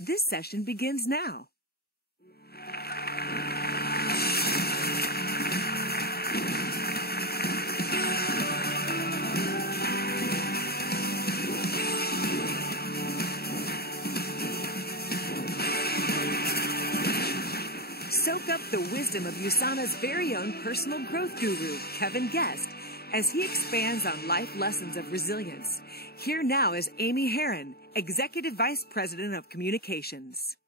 This session begins now. Soak up the wisdom of USANA's very own personal growth guru, Kevin Guest, as he expands on life lessons of resilience. Here now is Amy Haran, Executive Vice President of Communications.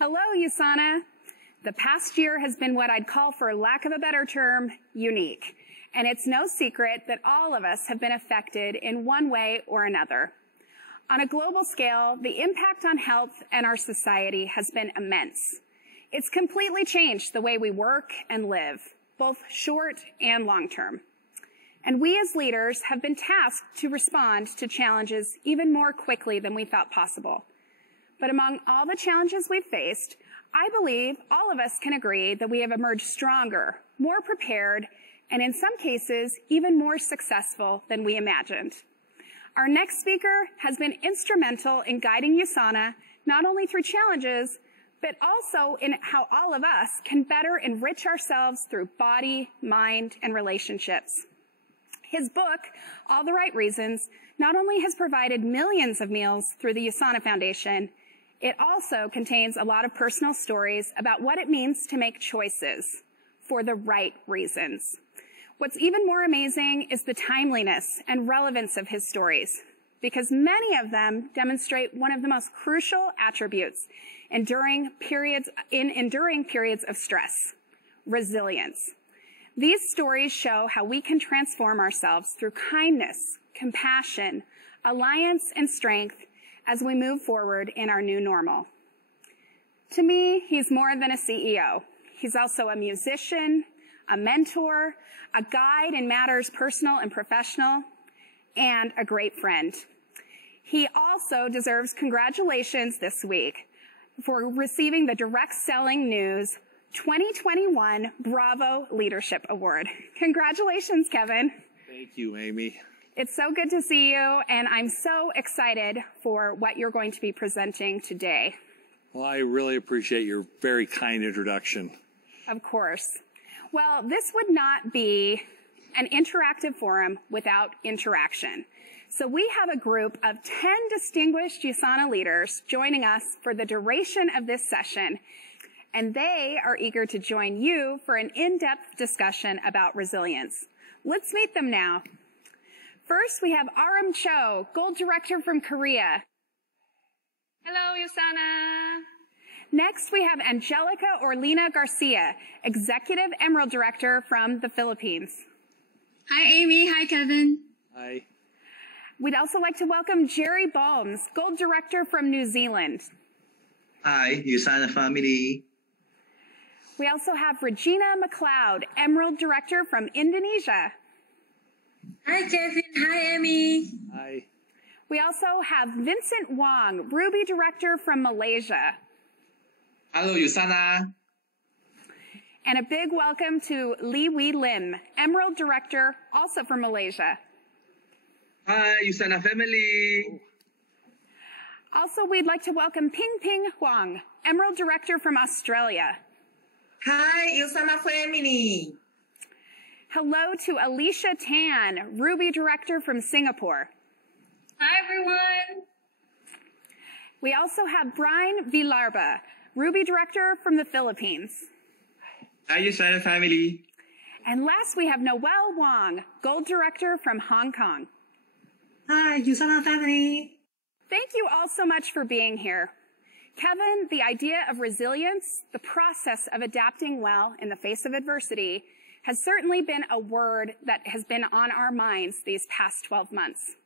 Hello, USANA. The past year has been what I'd call, for lack of a better term, unique. And it's no secret that all of us have been affected in one way or another. On a global scale, the impact on health and our society has been immense. It's completely changed the way we work and live, both short and long term. And we as leaders have been tasked to respond to challenges even more quickly than we thought possible. But among all the challenges we've faced, I believe all of us can agree that we have emerged stronger, more prepared, and in some cases, even more successful than we imagined. Our next speaker has been instrumental in guiding USANA not only through challenges, but also in how all of us can better enrich ourselves through body, mind, and relationships. His book, All the Right Reasons, not only has provided millions of meals through the USANA Foundation, it also contains a lot of personal stories about what it means to make choices for the right reasons. What's even more amazing is the timeliness and relevance of his stories, because many of them demonstrate one of the most crucial attributes in enduring periods of stress: resilience. These stories show how we can transform ourselves through kindness, compassion, alliance, and strength as we move forward in our new normal. To me, he's more than a CEO. He's also a musician, a mentor, a guide in matters personal and professional, and a great friend. He also deserves congratulations this week for receiving the Direct Selling News 2021 Bravo Leadership Award. Congratulations, Kevin. Thank you, Amy. It's so good to see you, and I'm so excited for what you're going to be presenting today. Well, I really appreciate your very kind introduction. Of course. Well, this would not be an interactive forum without interaction. So we have a group of 10 distinguished USANA leaders joining us for the duration of this session, and they are eager to join you for an in-depth discussion about resilience. Let's meet them now. First, we have Aram Cho, Gold Director from Korea. Hello, USANA. Next, we have Angelica Orlina Garcia, Executive Emerald Director from the Philippines. Hi, Amy. Hi, Kevin. Hi. We'd also like to welcome Jerry Balms, Gold Director from New Zealand. Hi, USANA family. We also have Regina McLeod, Emerald Director from Indonesia. Hi, Kevin. Hi, Amy. Hi. We also have Vincent Wong, Ruby Director from Malaysia. Hello, USANA. And a big welcome to Lee Wee Lim, Emerald Director, also from Malaysia. Hi, USANA family. Also, we'd like to welcome Ping Ping Huang, Emerald Director from Australia. Hi, USANA family. Hello to Alicia Tan, Ruby Director from Singapore. Hi, everyone. We also have Brian Villarba, Ruby Director from the Philippines. Hi, USANA family. And last, we have Noel Wong, Gold Director from Hong Kong. Hi, USANA family. Thank you all so much for being here. Kevin, the idea of resilience, the process of adapting well in the face of adversity, has certainly been a word that has been on our minds these past 12 months.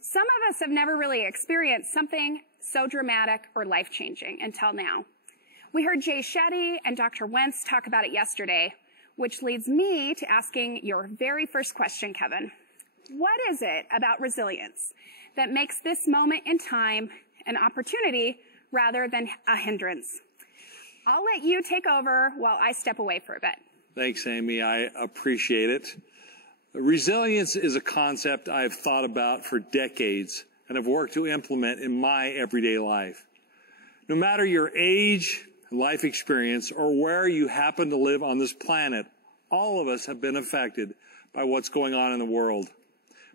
Some of us have never really experienced something so dramatic or life-changing until now. We heard Jay Shetty and Dr. Wentz talk about it yesterday, which leads me to asking your very first question, Kevin. What is it about resilience that makes this moment in time an opportunity rather than a hindrance? I'll let you take over while I step away for a bit. Thanks, Amy. I appreciate it. Resilience is a concept I've thought about for decades and have worked to implement in my everyday life. No matter your age, life experience, or where you happen to live on this planet, all of us have been affected by what's going on in the world.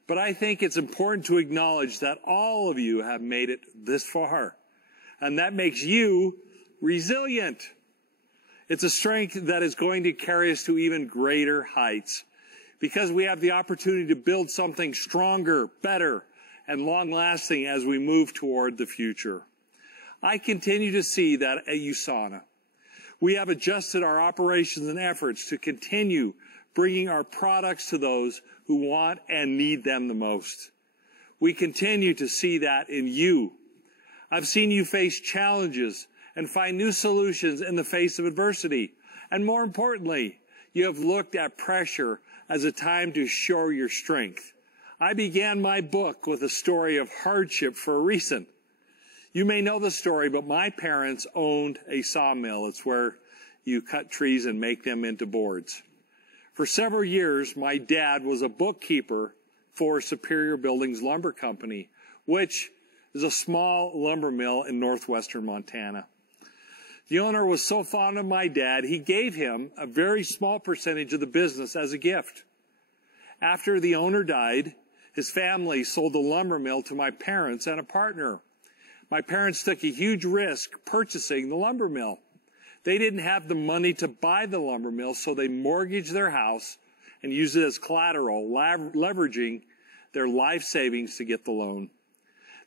But I think it's important to acknowledge that all of you have made it this far, and that makes you resilient. It's a strength that is going to carry us to even greater heights because we have the opportunity to build something stronger, better, and long-lasting as we move toward the future. I continue to see that at USANA. We have adjusted our operations and efforts to continue bringing our products to those who want and need them the most. We continue to see that in you. I've seen you face challenges and find new solutions in the face of adversity. And more importantly, you have looked at pressure as a time to show your strength. I began my book with a story of hardship for a reason. You may know the story, but my parents owned a sawmill. It's where you cut trees and make them into boards. For several years, my dad was a bookkeeper for Superior Buildings Lumber Company, which is a small lumber mill in northwestern Montana. The owner was so fond of my dad, he gave him a very small percentage of the business as a gift. After the owner died, his family sold the lumber mill to my parents and a partner. My parents took a huge risk purchasing the lumber mill. They didn't have the money to buy the lumber mill, so they mortgaged their house and used it as collateral, leveraging their life savings to get the loan.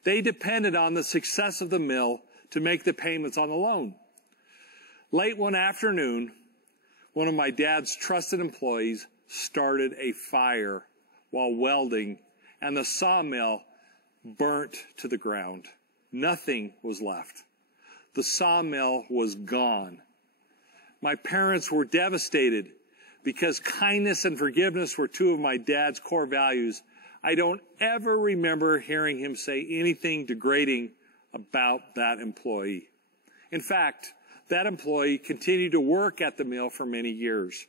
They depended on the success of the mill to make the payments on the loan. Late one afternoon, one of my dad's trusted employees started a fire while welding, and the sawmill burnt to the ground. Nothing was left. The sawmill was gone. My parents were devastated because kindness and forgiveness were two of my dad's core values. I don't ever remember hearing him say anything degrading about that employee. In fact, that employee continued to work at the mill for many years.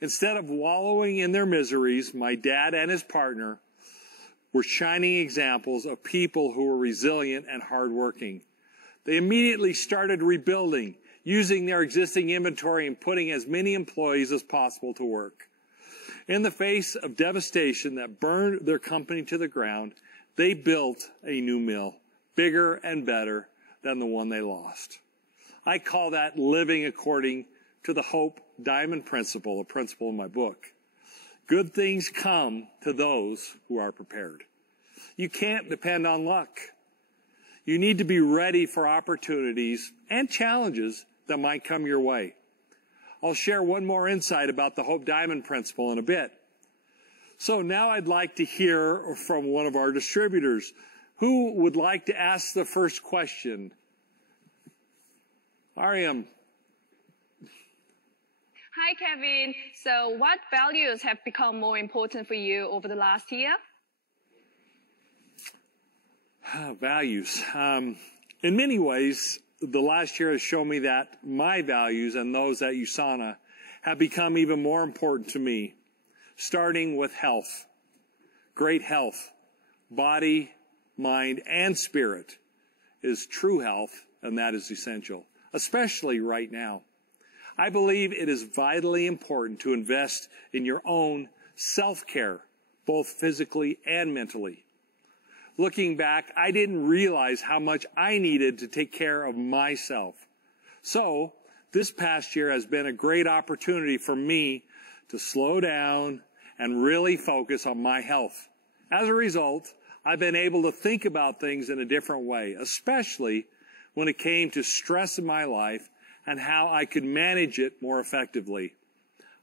Instead of wallowing in their miseries, my dad and his partner were shining examples of people who were resilient and hardworking. They immediately started rebuilding, using their existing inventory and putting as many employees as possible to work. In the face of devastation that burned their company to the ground, they built a new mill, bigger and better than the one they lost. I call that living according to the Hope Diamond Principle, a principle in my book. Good things come to those who are prepared. You can't depend on luck. You need to be ready for opportunities and challenges that might come your way. I'll share one more insight about the Hope Diamond Principle in a bit. So now I'd like to hear from one of our distributors. Who would like to ask the first question? Ariam. Hi, Kevin. So what values have become more important for you over the last year? Values. In many ways, the last year has shown me that my values and those at USANA have become even more important to me, starting with health. Great health, body, mind, and spirit is true health, and that is essential, especially right now. I believe it is vitally important to invest in your own self-care, both physically and mentally. Looking back, I didn't realize how much I needed to take care of myself. So, this past year has been a great opportunity for me to slow down and really focus on my health. As a result, I've been able to think about things in a different way, especially when it came to stress in my life and how I could manage it more effectively.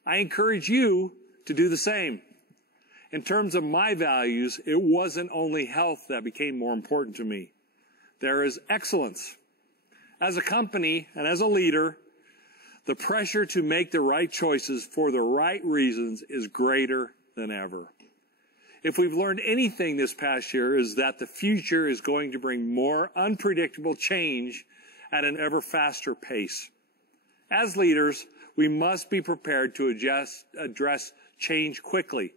I encourage you to do the same. In terms of my values, it wasn't only health that became more important to me. There is excellence. As a company and as a leader, the pressure to make the right choices for the right reasons is greater than ever. If we've learned anything this past year, is that the future is going to bring more unpredictable change at an ever faster pace. As leaders, we must be prepared to address change quickly,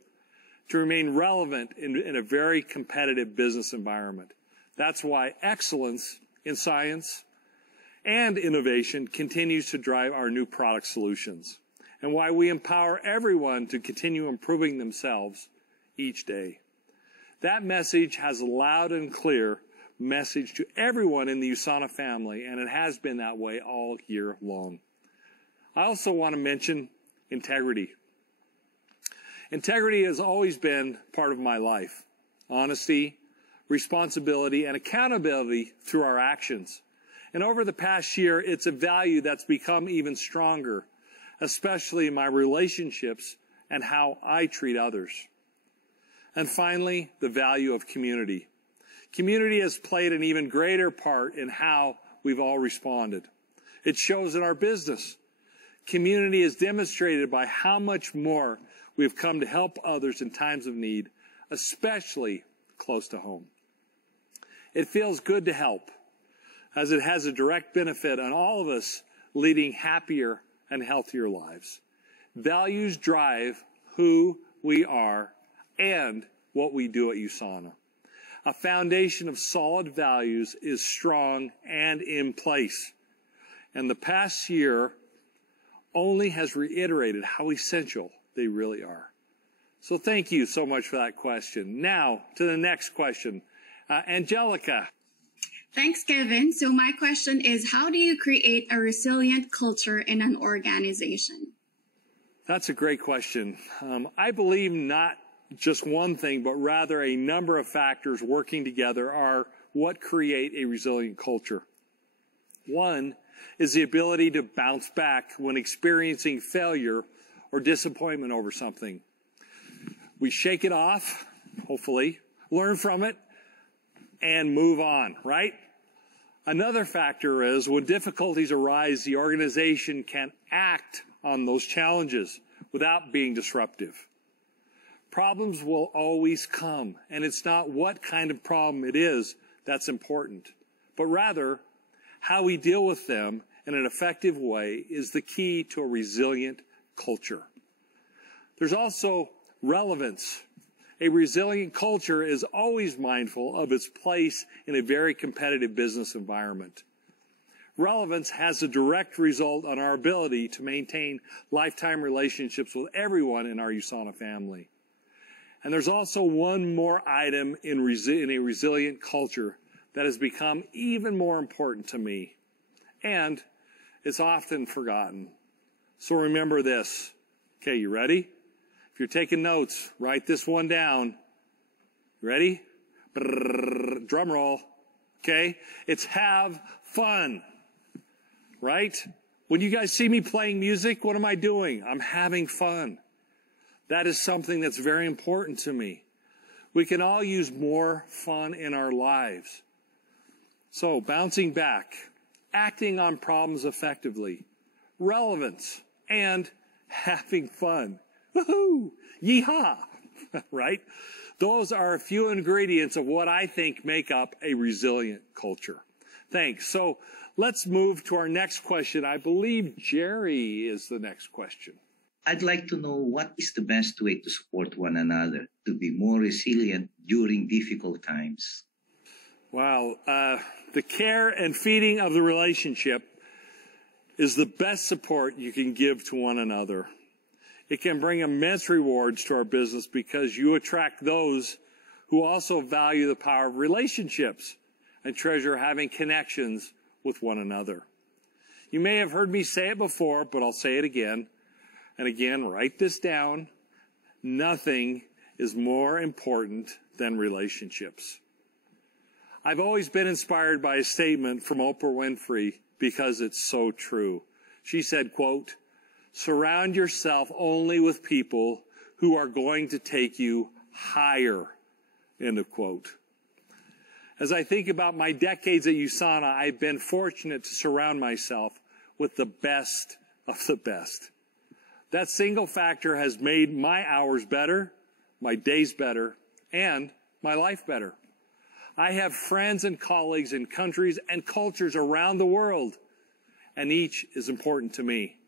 to remain relevant in a very competitive business environment. That's why excellence in science, and innovation continues to drive our new product solutions, and why we empower everyone to continue improving themselves each day. That message has a loud and clear message to everyone in the USANA family, and it has been that way all year long. I also want to mention integrity. Integrity has always been part of my life. Honesty, responsibility, and accountability through our actions. And over the past year, it's a value that's become even stronger, especially in my relationships and how I treat others. And finally, the value of community. Community has played an even greater part in how we've all responded. It shows in our business. Community is demonstrated by how much more we've come to help others in times of need, especially close to home. It feels good to help, as it has a direct benefit on all of us leading happier and healthier lives. Values drive who we are and what we do at USANA. A foundation of solid values is strong and in place. And the past year only has reiterated how essential they really are. So thank you so much for that question. Now to the next question. Angelica. Thanks, Kevin. So my question is, how do you create a resilient culture in an organization? That's a great question. I believe not just one thing, but rather a number of factors working together are what create a resilient culture. One is the ability to bounce back when experiencing failure or disappointment over something. We shake it off, hopefully, learn from it, and move on, right? Another factor is when difficulties arise, the organization can act on those challenges without being disruptive. Problems will always come, and it's not what kind of problem it is that's important, but rather how we deal with them in an effective way is the key to a resilient culture. There's also relevance. A resilient culture is always mindful of its place in a very competitive business environment. Relevance has a direct result on our ability to maintain lifetime relationships with everyone in our USANA family. And there's also one more item in a resilient culture that has become even more important to me, and it's often forgotten. So remember this. Okay, you ready? If you're taking notes, write this one down. Ready? Brrr, drum roll. Okay? It's have fun. Right? When you guys see me playing music, what am I doing? I'm having fun. That is something that's very important to me. We can all use more fun in our lives. So, bouncing back, acting on problems effectively, relevance, and having fun. Woohoo! Yeehaw! Right? Those are a few ingredients of what I think make up a resilient culture. Thanks. So, let's move to our next question. I believe Jerry is the next question. I'd like to know what is the best way to support one another to be more resilient during difficult times. Wow. The care and feeding of the relationship is the best support you can give to one another. It can bring immense rewards to our business because you attract those who also value the power of relationships and treasure having connections with one another. You may have heard me say it before, but I'll say it again. And again, write this down. Nothing is more important than relationships. I've always been inspired by a statement from Oprah Winfrey because it's so true. She said, quote, "Surround yourself only with people who are going to take you higher," end of quote. As I think about my decades at USANA, I've been fortunate to surround myself with the best of the best. That single factor has made my hours better, my days better, and my life better. I have friends and colleagues in countries and cultures around the world, and each is important to me.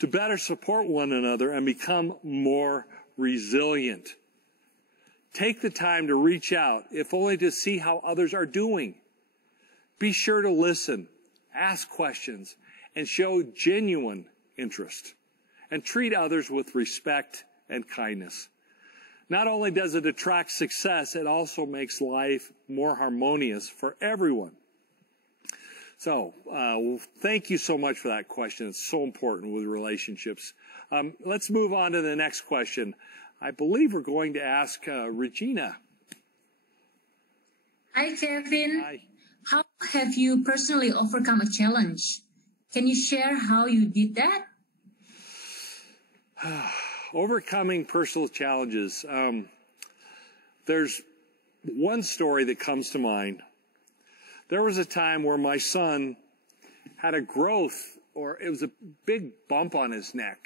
To better support one another and become more resilient, take the time to reach out, if only to see how others are doing. Be sure to listen, ask questions, and show genuine interest, and treat others with respect and kindness. Not only does it attract success, it also makes life more harmonious for everyone. So, thank you so much for that question. It's so important with relationships. Let's move on to the next question. I believe we're going to ask Regina. Hi, Kevin. Hi. How have you personally overcome a challenge? Can you share how you did that? Overcoming personal challenges. There's one story that comes to mind. There was a time where my son had a growth, or it was a big bump on his neck,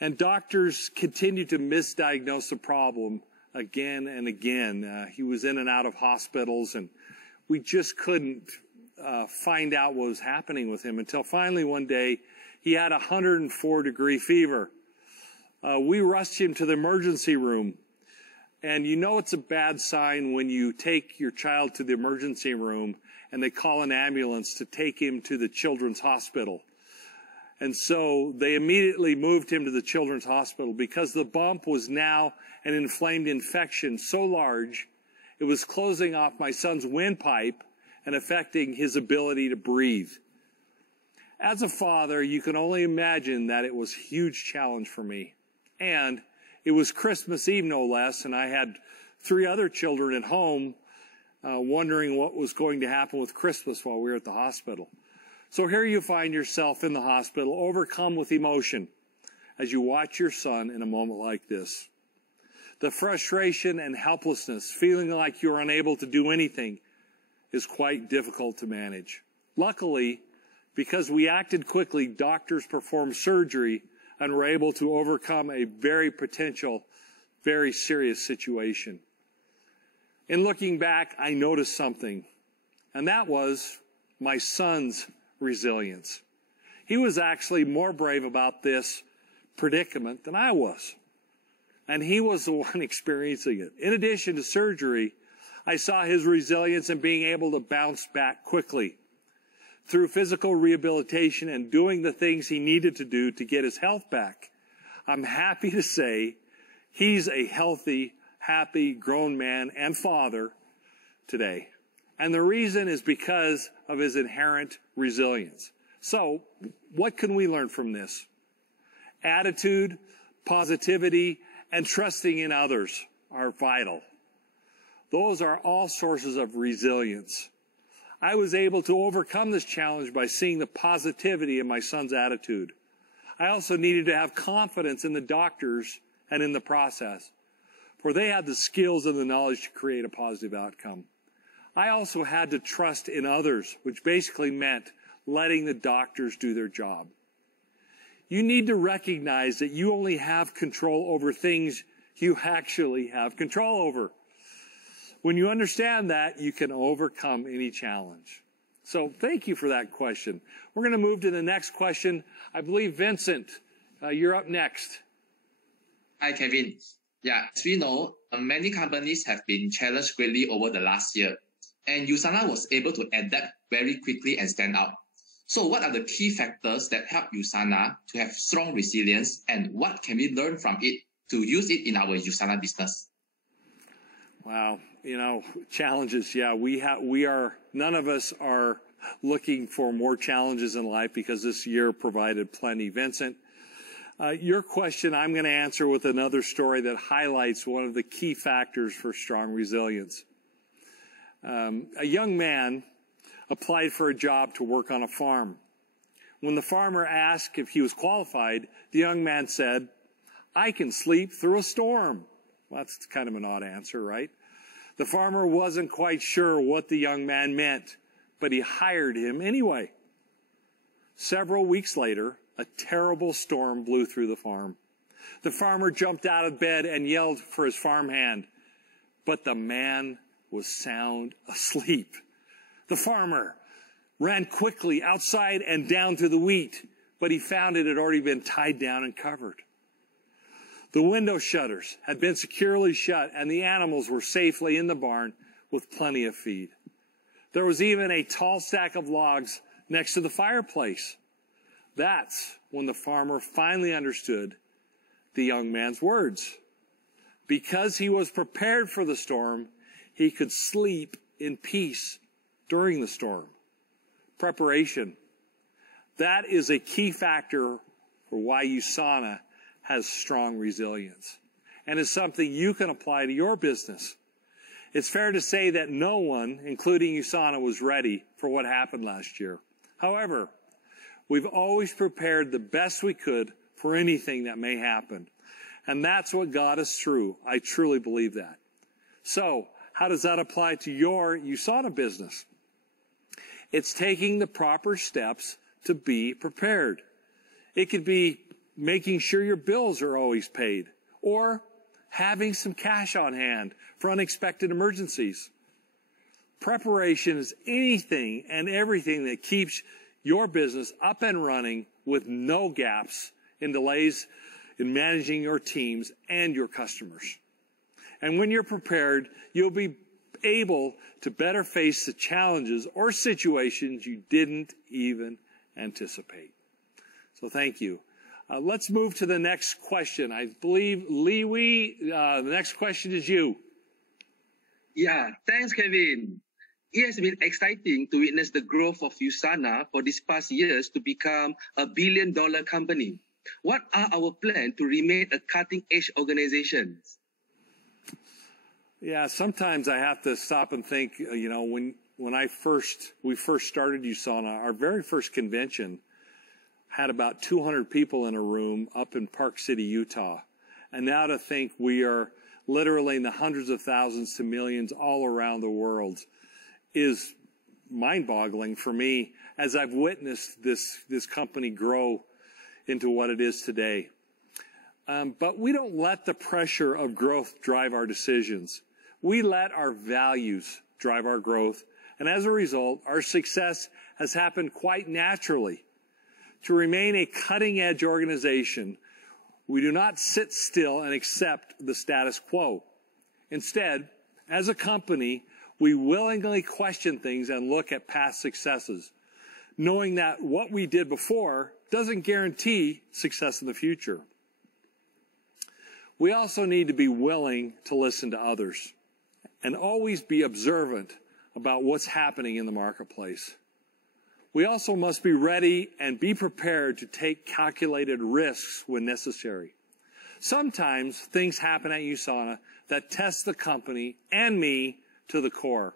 and doctors continued to misdiagnose the problem again and again. He was in and out of hospitals, and we just couldn't find out what was happening with him until finally one day he had 104-degree fever. We rushed him to the emergency room. And you know it's a bad sign when you take your child to the emergency room and they call an ambulance to take him to the children's hospital. And so they immediately moved him to the children's hospital because the bump was now an inflamed infection so large it was closing off my son's windpipe and affecting his ability to breathe. As a father, you can only imagine that it was a huge challenge for me. And it was Christmas Eve, no less, and I had 3 other children at home wondering what was going to happen with Christmas while we were at the hospital. So here you find yourself in the hospital, overcome with emotion as you watch your son in a moment like this. The frustration and helplessness, feeling like you're unable to do anything, is quite difficult to manage. Luckily, because we acted quickly, doctors performed surgery and were able to overcome a very serious situation. In looking back, I noticed something, and that was my son's resilience. He was actually more brave about this predicament than I was, and he was the one experiencing it. In addition to surgery, I saw his resilience in being able to bounce back quickly through physical rehabilitation and doing the things he needed to do to get his health back. I'm happy to say he's a healthy, happy, grown man and father today. And the reason is because of his inherent resilience. So, what can we learn from this? Attitude, positivity, and trusting in others are vital. Those are all sources of resilience. I was able to overcome this challenge by seeing the positivity in my son's attitude. I also needed to have confidence in the doctors and in the process, for they had the skills and the knowledge to create a positive outcome. I also had to trust in others, which basically meant letting the doctors do their job. You need to recognize that you only have control over things you actually have control over. When you understand that, you can overcome any challenge. So thank you for that question. We're going to move to the next question. I believe, Vincent, you're up next. Hi, Kevin. Yeah, as we know, many companies have been challenged greatly over the last year, and USANA was able to adapt very quickly and stand out. So what are the key factors that help USANA to have strong resilience, and what can we learn from it to use it in our USANA business? Wow. Challenges. Yeah, none of us are looking for more challenges in life because this year provided plenty. Vincent, your question I'm going to answer with another story that highlights one of the key factors for strong resilience. A young man applied for a job to work on a farm. When the farmer asked if he was qualified, the young man said, "I can sleep through a storm." Well, that's kind of an odd answer, right? The farmer wasn't quite sure what the young man meant, but he hired him anyway. Several weeks later, a terrible storm blew through the farm. The farmer jumped out of bed and yelled for his farmhand, but the man was sound asleep. The farmer ran quickly outside and down to the wheat, but he found it had already been tied down and covered. The window shutters had been securely shut, and the animals were safely in the barn with plenty of feed. There was even a tall stack of logs next to the fireplace. That's when the farmer finally understood the young man's words. Because he was prepared for the storm, he could sleep in peace during the storm. Preparation. That is a key factor for why USANA has strong resilience, and is something you can apply to your business. It's fair to say that no one, including USANA, was ready for what happened last year. However, we've always prepared the best we could for anything that may happen. And that's what got us through. I truly believe that. So, how does that apply to your USANA business? It's taking the proper steps to be prepared. It could be making sure your bills are always paid, or having some cash on hand for unexpected emergencies. Preparation is anything and everything that keeps your business up and running with no gaps and delays in managing your teams and your customers. And when you're prepared, you'll be able to better face the challenges or situations you didn't even anticipate. So thank you. Let's move to the next question. I believe, Liwi, the next question is you. Yeah, thanks, Kevin. It has been exciting to witness the growth of USANA for these past years to become a billion-dollar company. What are our plans to remain a cutting-edge organization? Yeah, sometimes I have to stop and think, when we first started USANA, our very first convention had about 200 people in a room up in Park City, Utah. And now to think we are literally in the hundreds of thousands to millions all around the world is mind-boggling for me as I've witnessed this company grow into what it is today. But we don't let the pressure of growth drive our decisions. We let our values drive our growth. And as a result, our success has happened quite naturally. To remain a cutting-edge organization, we do not sit still and accept the status quo. Instead, as a company, we willingly question things and look at past successes, knowing that what we did before doesn't guarantee success in the future. We also need to be willing to listen to others and always be observant about what's happening in the marketplace. We also must be ready and be prepared to take calculated risks when necessary. Sometimes things happen at USANA that test the company and me to the core.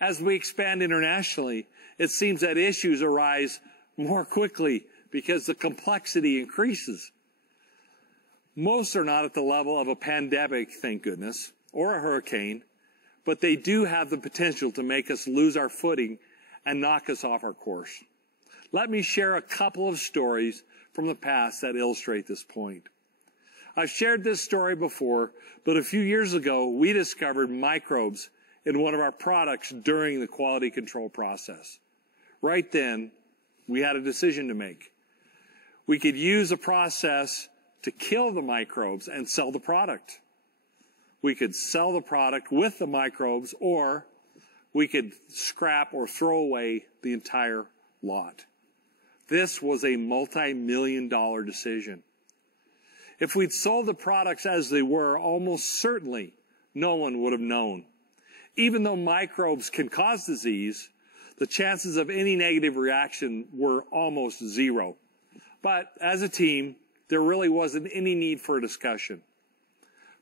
As we expand internationally, it seems that issues arise more quickly because the complexity increases. Most are not at the level of a pandemic, thank goodness, or a hurricane, but they do have the potential to make us lose our footing and knock us off our course. Let me share a couple of stories from the past that illustrate this point. I've shared this story before, but a few years ago, we discovered microbes in one of our products during the quality control process. Right then, we had a decision to make. We could use a process to kill the microbes and sell the product. We could sell the product with the microbes, or we could scrap or throw away the entire lot. This was a multi-million-dollar decision. If we'd sold the products as they were, almost certainly no one would have known. Even though microbes can cause disease, the chances of any negative reaction were almost zero. But as a team, there really wasn't any need for a discussion.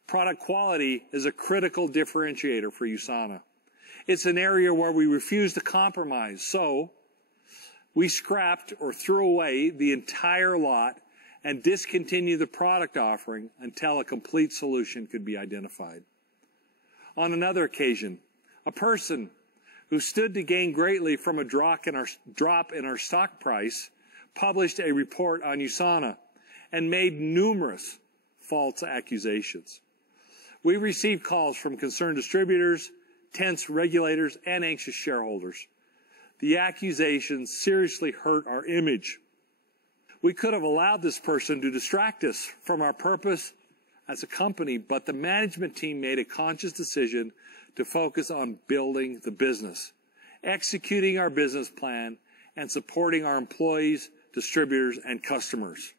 Product quality is a critical differentiator for USANA. It's an area where we refuse to compromise. So we scrapped or threw away the entire lot and discontinued the product offering until a complete solution could be identified. On another occasion, a person who stood to gain greatly from a drop in our stock price published a report on USANA and made numerous false accusations. We received calls from concerned distributors, tense regulators, and anxious shareholders. The accusations seriously hurt our image. We could have allowed this person to distract us from our purpose as a company, but the management team made a conscious decision to focus on building the business, executing our business plan, and supporting our employees, distributors, and customers.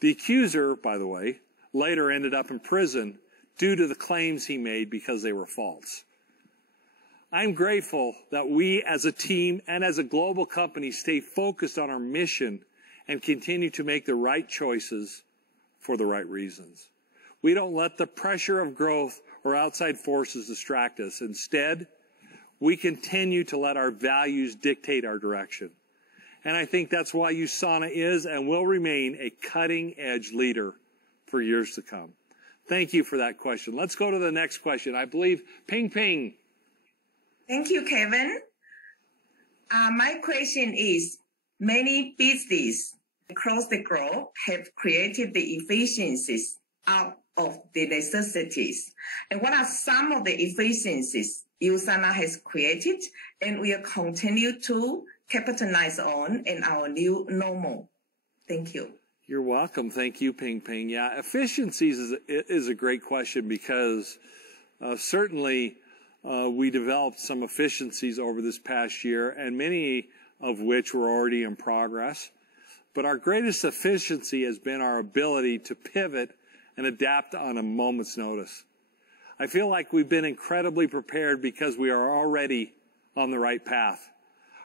The accuser, by the way, later ended up in prison due to the claims he made because they were false. I'm grateful that we as a team and as a global company stay focused on our mission and continue to make the right choices for the right reasons. We don't let the pressure of growth or outside forces distract us. Instead, we continue to let our values dictate our direction. And I think that's why USANA is and will remain a cutting-edge leader for years to come. Thank you for that question. Let's go to the next question. I believe Ping Ping. Thank you, Kevin. My question is, many businesses across the globe have created the efficiencies out of the necessities. And what are some of the efficiencies USANA has created and will continue to capitalize on in our new normal? Thank you. You're welcome. Thank you, Ping Ping. Yeah, efficiencies is a great question because certainly we developed some efficiencies over this past year, and many of which were already in progress. But our greatest efficiency has been our ability to pivot and adapt on a moment's notice. I feel like we've been incredibly prepared because we are already on the right path.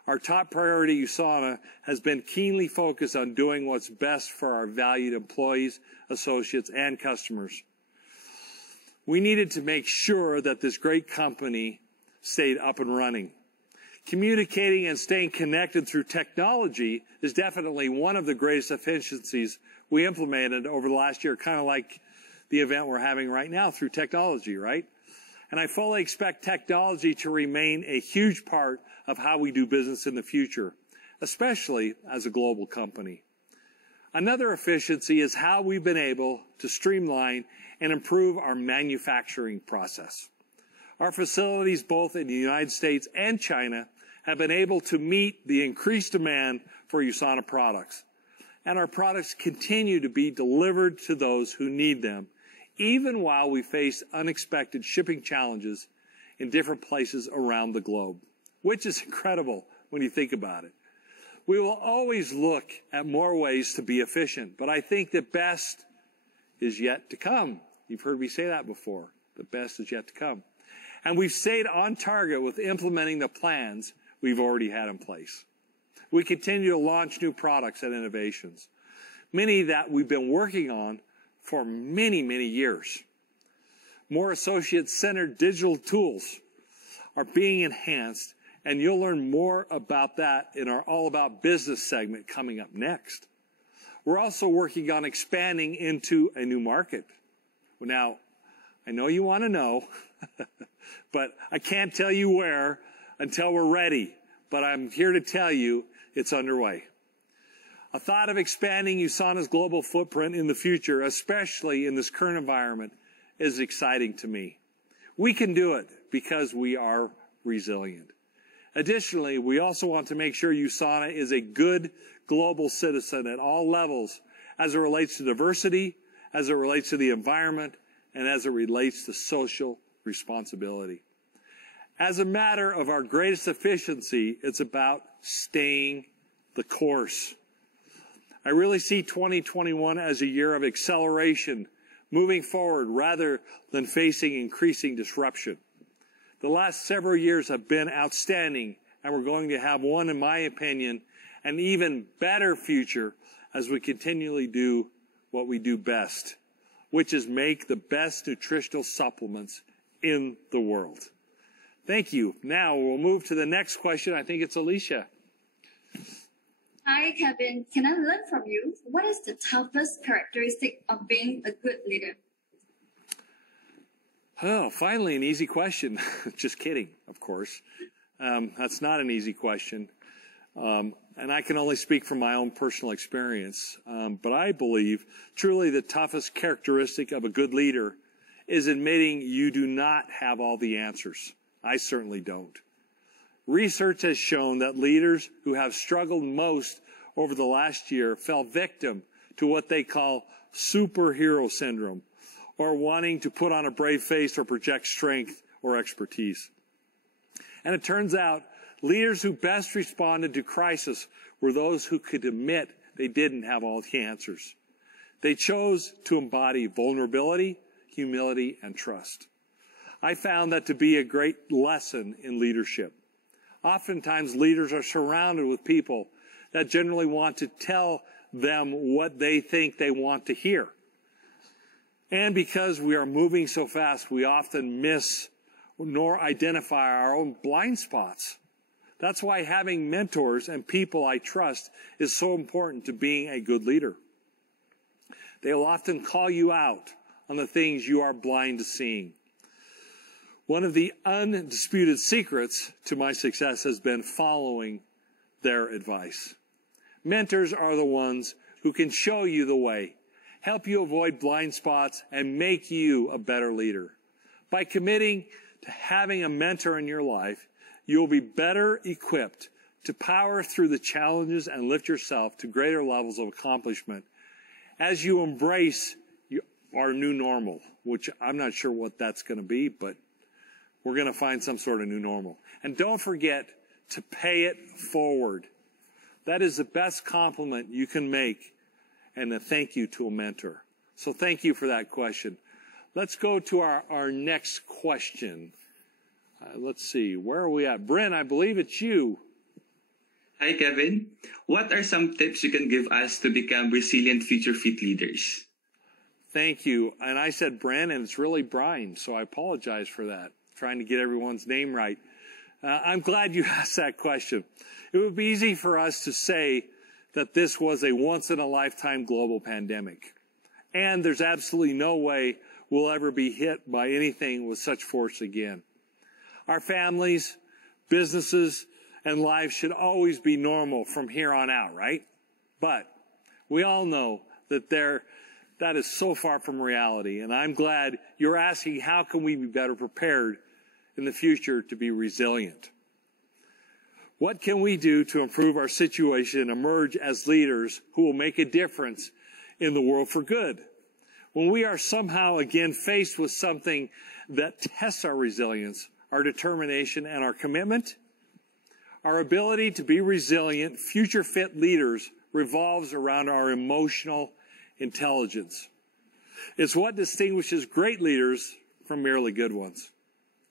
Our top priority at USANA has been keenly focused on doing what's best for our valued employees, associates, and customers. We needed to make sure that this great company stayed up and running. Communicating and staying connected through technology is definitely one of the greatest efficiencies we implemented over the last year, kind of like the event we're having right now through technology, right? And I fully expect technology to remain a huge part of how we do business in the future, especially as a global company. Another efficiency is how we've been able to streamline and improve our manufacturing process. Our facilities, both in the United States and China, have been able to meet the increased demand for USANA products. And our products continue to be delivered to those who need them, even while we face unexpected shipping challenges in different places around the globe, which is incredible when you think about it. We will always look at more ways to be efficient, but I think the best is yet to come. You've heard me say that before. The best is yet to come. And we've stayed on target with implementing the plans we've already had in place. We continue to launch new products and innovations, many that we've been working on for many, many years. More associate-centered digital tools are being enhanced, and you'll learn more about that in our All About Business segment coming up next. We're also working on expanding into a new market. Now, I know you want to know, but I can't tell you where until we're ready. But I'm here to tell you it's underway. A thought of expanding USANA's global footprint in the future, especially in this current environment, is exciting to me. We can do it because we are resilient. Additionally, we also want to make sure USANA is a good global citizen at all levels as it relates to diversity, as it relates to the environment, and as it relates to social responsibility. As a matter of our greatest efficiency, it's about staying the course. I really see 2021 as a year of acceleration, moving forward rather than facing increasing disruption. The last several years have been outstanding, and we're going to have one, in my opinion, an even better future as we continually do what we do best, which is make the best nutritional supplements in the world. Thank you. Now we'll move to the next question. I think it's Alicia. Hi, Kevin. Can I learn from you? What is the toughest characteristic of being a good leader? Oh, finally an easy question. Just kidding, of course. That's not an easy question. And I can only speak from my own personal experience. But I believe truly the toughest characteristic of a good leader is admitting you do not have all the answers. I certainly don't. Research has shown that leaders who have struggled most over the last year fell victim to what they call superhero syndrome, or wanting to put on a brave face or project strength or expertise. And it turns out Leaders who best responded to crisis were those who could admit they didn't have all the answers. They chose to embody vulnerability, humility, and trust. I found that to be a great lesson in leadership. Oftentimes, leaders are surrounded with people that generally want to tell them what they think they want to hear. And because we are moving so fast, we often miss nor identify our own blind spots. That's why having mentors and people I trust is so important to being a good leader. They will often call you out on the things you are blind to seeing. One of the undisputed secrets to my success has been following their advice. Mentors are the ones who can show you the way, help you avoid blind spots, and make you a better leader. By committing to having a mentor in your life, you will be better equipped to power through the challenges and lift yourself to greater levels of accomplishment as you embrace our new normal, which I'm not sure what that's going to be, but we're going to find some sort of new normal. And don't forget to pay it forward. That is the best compliment you can make, and a thank you to a mentor. So thank you for that question. Let's go to our next question. Let's see, where are we at? Bryn, I believe it's you. Hi, Kevin. What are some tips you can give us to become resilient future fit leaders? Thank you. And I said Bryn, and it's really Brian, so I apologize for that. Trying to get everyone's name right. I'm glad you asked that question. It would be easy for us to say that this was a once-in-a-lifetime global pandemic. And there's absolutely no way we'll ever be hit by anything with such force again. Our families, businesses, and lives should always be normal from here on out, right? But we all know that that is so far from reality. And I'm glad you're asking, how can we be better prepared in the future to be resilient? What can we do to improve our situation and emerge as leaders who will make a difference in the world for good? When we are somehow again faced with something that tests our resilience, our determination, and our commitment, our ability to be resilient, future fit leaders revolves around our emotional intelligence. It's what distinguishes great leaders from merely good ones.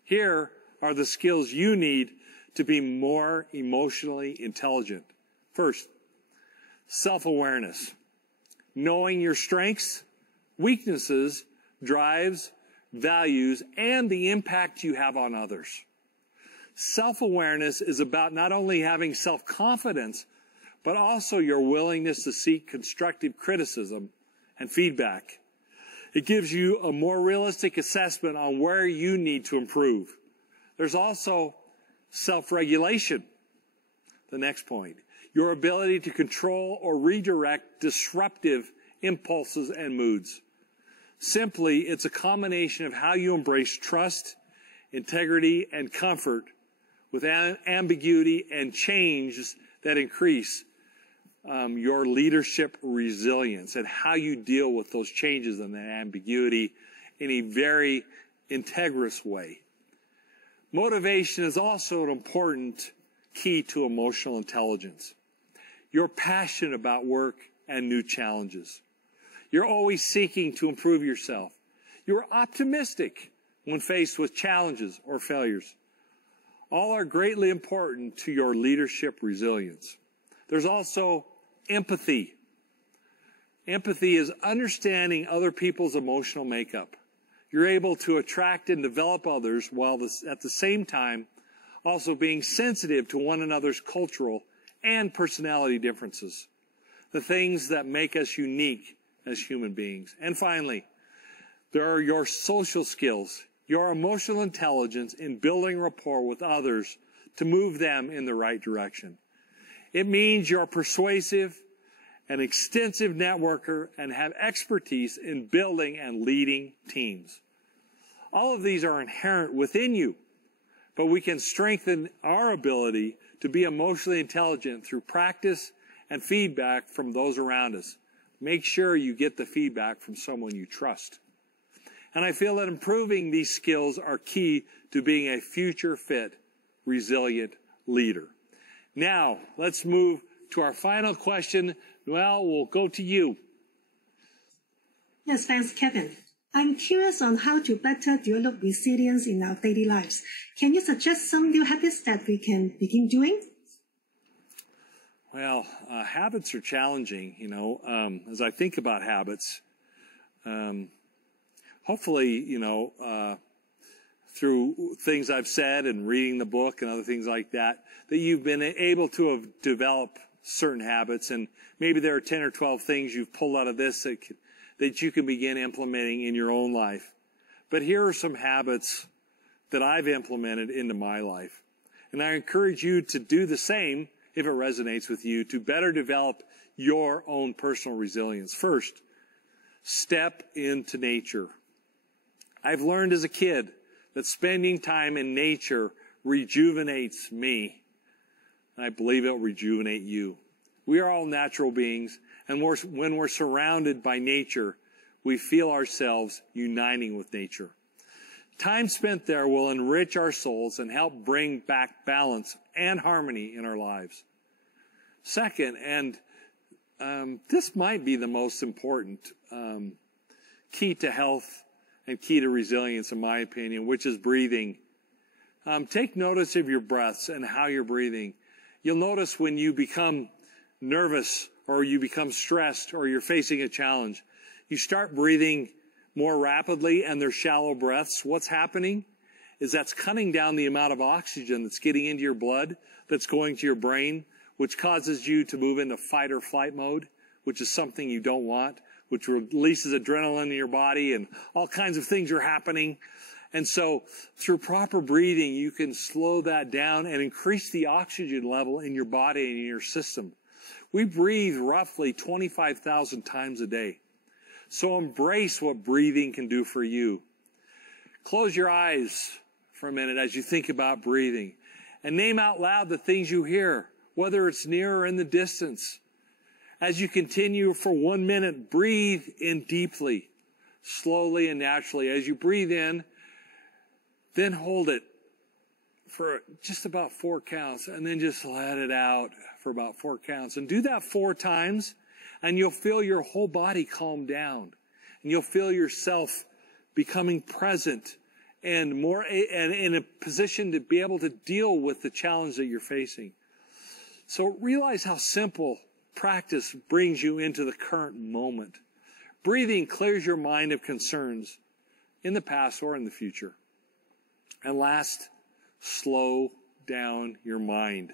Here are the skills you need to be more emotionally intelligent. First, self-awareness. Knowing your strengths, weaknesses, drives, values, and the impact you have on others. Self-awareness is about not only having self-confidence, but also your willingness to seek constructive criticism and feedback. It gives you a more realistic assessment on where you need to improve. There's also self-regulation, the next point. Your ability to control or redirect disruptive impulses and moods. Simply, it's a combination of how you embrace trust, integrity, and comfort with ambiguity and changes that increase your leadership resilience, and how you deal with those changes and that ambiguity in a very integrous way. Motivation is also an important key to emotional intelligence. You're passionate about work and new challenges. You're always seeking to improve yourself. You're optimistic when faced with challenges or failures. All are greatly important to your leadership resilience. There's also empathy. Empathy is understanding other people's emotional makeup. You're able to attract and develop others while at the same time also being sensitive to one another's cultural and personality differences, the things that make us unique as human beings. And finally, there are your social skills, your emotional intelligence in building rapport with others to move them in the right direction. It means you're persuasive, an extensive networker, and have expertise in building and leading teams. All of these are inherent within you, but we can strengthen our ability to be emotionally intelligent through practice and feedback from those around us. Make sure you get the feedback from someone you trust. And I feel that improving these skills are key to being a future fit, resilient leader. Now, let's move to our final question. Well, we'll go to you. Yes, thanks, Kevin. I'm curious on how to better develop resilience in our daily lives. Can you suggest some new habits that we can begin doing? Well, habits are challenging, as I think about habits. Hopefully, through things I've said and reading the book and other things like that, that you've been able to have developed certain habits, and maybe there are 10 or 12 things you've pulled out of this that you can begin implementing in your own life. But here are some habits that I've implemented into my life. And I encourage you to do the same if it resonates with you, to better develop your own personal resilience. First, step into nature. I've learned as a kid that spending time in nature rejuvenates me. And I believe it'll rejuvenate you. We are all natural beings, and when we're surrounded by nature, we feel ourselves uniting with nature. Time spent there will enrich our souls and help bring back balance and harmony in our lives. Second, and this might be the most important key to health and key to resilience, in my opinion, which is breathing. Take notice of your breaths and how you're breathing. You'll notice when you become nervous or you become stressed or you're facing a challenge, you start breathing more rapidly and they're shallow breaths. What's happening is that's cutting down the amount of oxygen that's getting into your blood, that's going to your brain, which causes you to move into fight or flight mode, which is something you don't want, which releases adrenaline in your body, and all kinds of things are happening. And so through proper breathing, you can slow that down and increase the oxygen level in your body and in your system. We breathe roughly 25,000 times a day. So embrace what breathing can do for you. Close your eyes for a minute as you think about breathing, and name out loud the things you hear, whether it's near or in the distance. As you continue for 1 minute, breathe in deeply, slowly and naturally. As you breathe in, then hold it for just about 4 counts, and then just let it out for about 4 counts. And do that 4 times, and you'll feel your whole body calm down. And you'll feel yourself becoming present and more and in a position to be able to deal with the challenge that you're facing. So realize how simple practice brings you into the current moment. Breathing clears your mind of concerns in the past or in the future. And last, slow down your mind.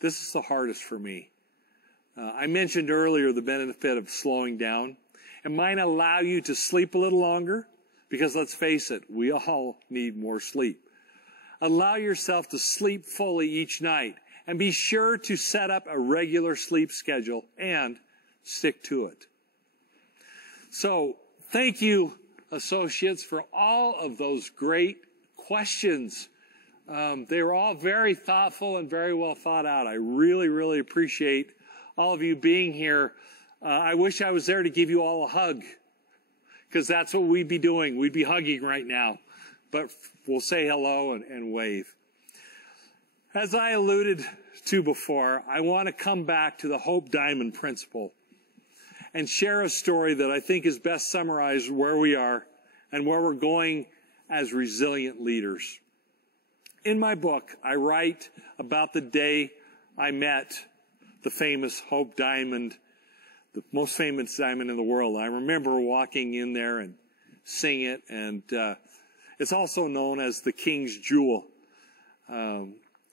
This is the hardest for me. I mentioned earlier the benefit of slowing down. It might allow you to sleep a little longer, because let's face it, we all need more sleep. Allow yourself to sleep fully each night, and be sure to set up a regular sleep schedule and stick to it. So, thank you, associates, for all of those great questions. They were all very thoughtful and very well thought out. I really, really appreciate all of you being here. I wish I was there to give you all a hug, because that's what we'd be doing. We'd be hugging right now. But we'll say hello and wave. As I alluded to before, I want to come back to the Hope Diamond principle and share a story that I think is best summarized where we are and where we're going as resilient leaders. In my book, I write about the day I met the famous Hope Diamond, the most famous diamond in the world. I remember walking in there and seeing it, and it's also known as the King's Jewel.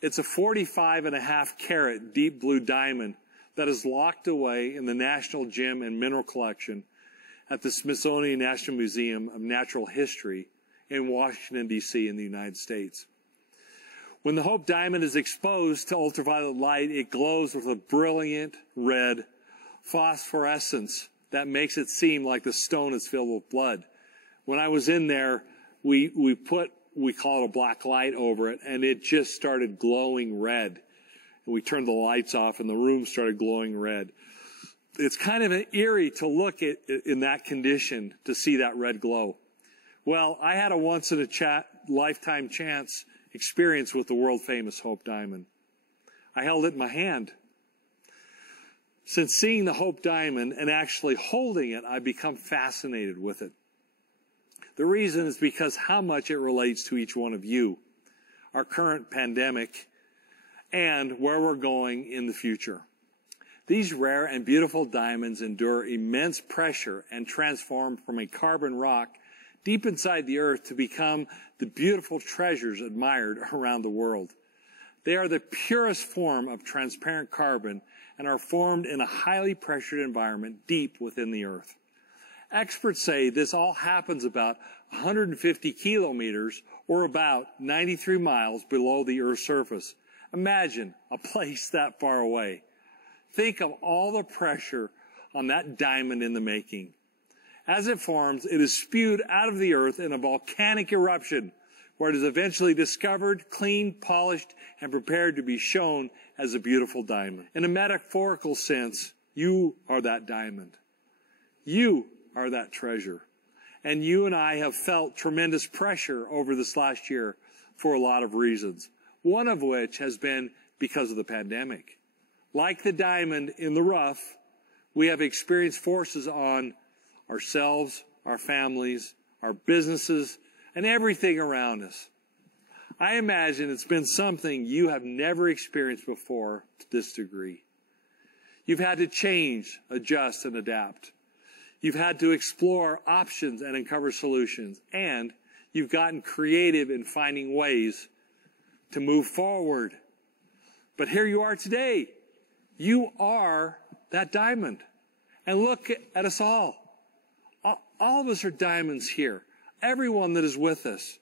It's a 45.5 carat deep blue diamond that is locked away in the National Gem and Mineral Collection at the Smithsonian National Museum of Natural History in Washington, D.C. in the United States. When the Hope Diamond is exposed to ultraviolet light, it glows with a brilliant red phosphorescence that makes it seem like the stone is filled with blood. When I was in there, we call it a black light over it, and it just started glowing red. And we turned the lights off, and the room started glowing red. It's kind of eerie to look at in that condition to see that red glow. Well, I had a once-in-a-lifetime chance experience with the world-famous Hope Diamond. I held it in my hand. Since seeing the Hope Diamond and actually holding it, I've become fascinated with it. The reason is because how much it relates to each one of you, our current pandemic, and where we're going in the future. These rare and beautiful diamonds endure immense pressure and transform from a carbon rock deep inside the earth to become the beautiful treasures admired around the world. They are the purest form of transparent carbon and are formed in a highly pressured environment deep within the earth. Experts say this all happens about 150 kilometers or about 93 miles below the Earth's surface. Imagine a place that far away. Think of all the pressure on that diamond in the making. As it forms, it is spewed out of the earth in a volcanic eruption, where it is eventually discovered, cleaned, polished, and prepared to be shown as a beautiful diamond. In a metaphorical sense, you are that diamond. You are that treasure. And you and I have felt tremendous pressure over this last year for a lot of reasons, one of which has been because of the pandemic. Like the diamond in the rough, we have experienced forces on ourselves, our families, our businesses, and everything around us. I imagine it's been something you have never experienced before to this degree. You've had to change, adjust, and adapt. You've had to explore options and uncover solutions, and you've gotten creative in finding ways to move forward. But here you are today. You are that diamond. And look at us all. All of us are diamonds here. Everyone that is with us.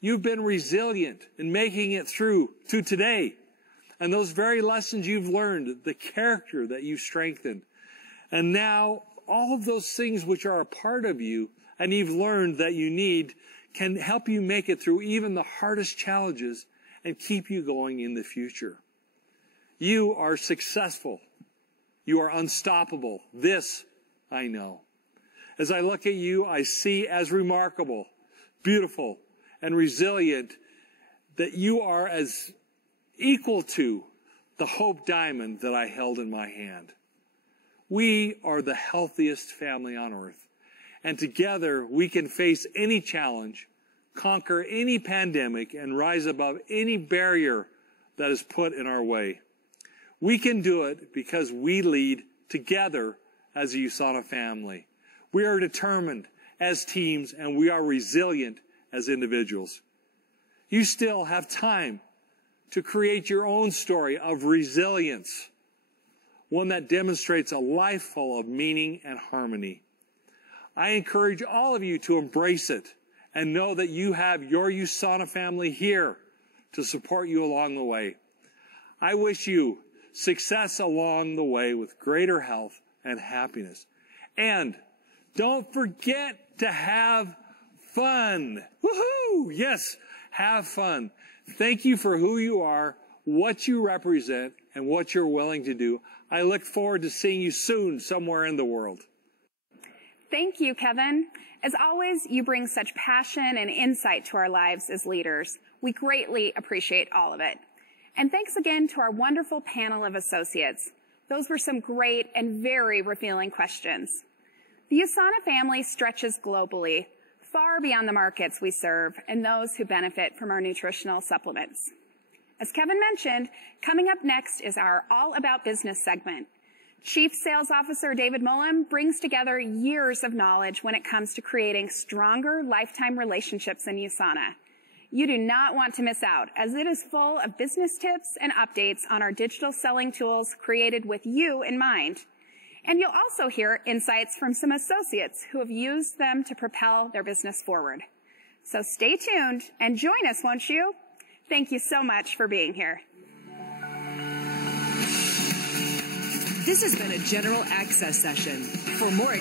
You've been resilient in making it through to today. And those very lessons you've learned, the character that you've strengthened. And now all of those things which are a part of you and you've learned that you need can help you make it through even the hardest challenges and keep you going in the future. You are successful. You are unstoppable. This I know. As I look at you, I see as remarkable, beautiful, and resilient that you are as equal to the Hope Diamond that I held in my hand. We are the healthiest family on earth, and together we can face any challenge, conquer any pandemic, and rise above any barrier that is put in our way. We can do it because we lead together as a USANA family. We are determined as teams, and we are resilient as individuals. You still have time to create your own story of resilience, one that demonstrates a life full of meaning and harmony. I encourage all of you to embrace it and know that you have your USANA family here to support you along the way. I wish you success along the way with greater health and happiness. And don't forget to have fun. Woohoo! Yes, have fun. Thank you for who you are, what you represent, and what you're willing to do. I look forward to seeing you soon somewhere in the world. Thank you, Kevin. As always, you bring such passion and insight to our lives as leaders. We greatly appreciate all of it. And thanks again to our wonderful panel of associates. Those were some great and very revealing questions. The USANA family stretches globally, far beyond the markets we serve and those who benefit from our nutritional supplements. As Kevin mentioned, coming up next is our All About Business segment. Chief Sales Officer David Mullen brings together years of knowledge when it comes to creating stronger lifetime relationships in USANA. You do not want to miss out, as it is full of business tips and updates on our digital selling tools created with you in mind. And you'll also hear insights from some associates who have used them to propel their business forward. So stay tuned and join us, won't you? Thank you so much for being here. This has been a general access session. For more